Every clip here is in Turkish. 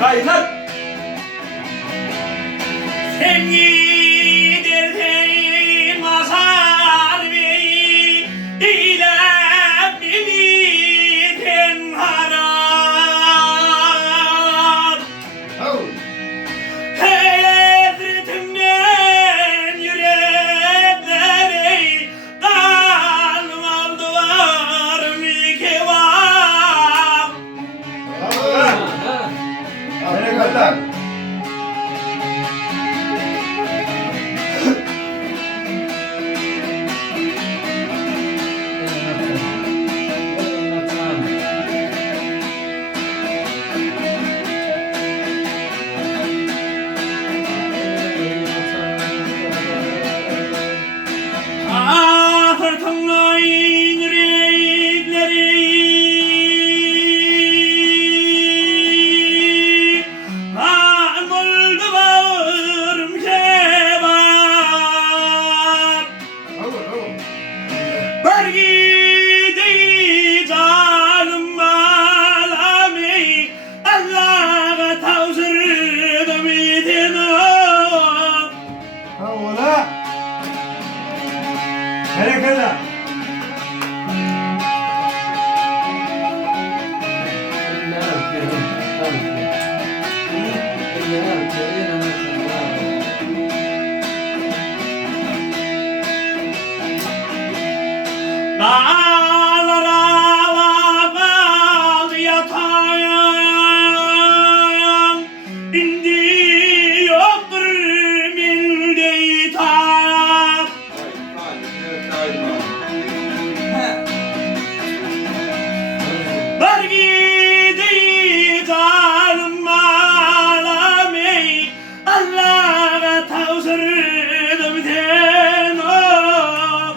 Kaynak Seni derdim azar bey ile beni tenharam Hazretimden yürekleri dalmaldılar mikevam Nereye kadar? Nereye kadar? Dağlara bağlı yatağım indi yoktur milde itağım Var gidi zalim alemi Allah'a tavsırdım tenor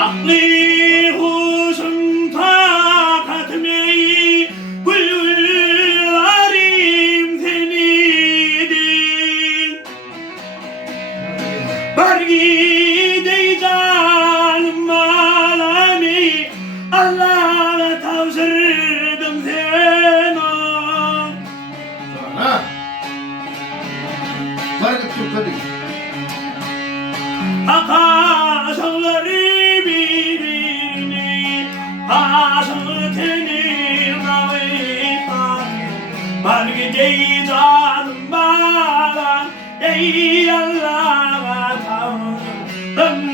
Akli huzun takatmeyi Güllerim senidin Var gidi canım alemi Allah'a tavsırdım seni Var git Türk'e Akaşları birbirini Hasretini kavuşan Var gidi canım bana Ey Allah'a tanrım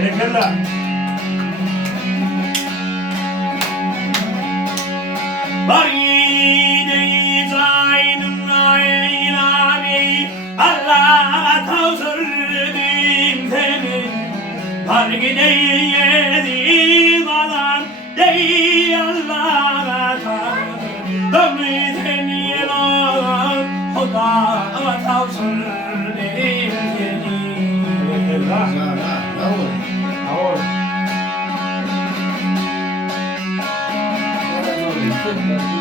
Bereketler. Bari dey zaynım naylani Allah tavsırdım seni Bari dey yedim alan dey Allah'a tavsırdım seni Huda tavsırdım seni Bereketler. Bravo. Bravo. Bravo.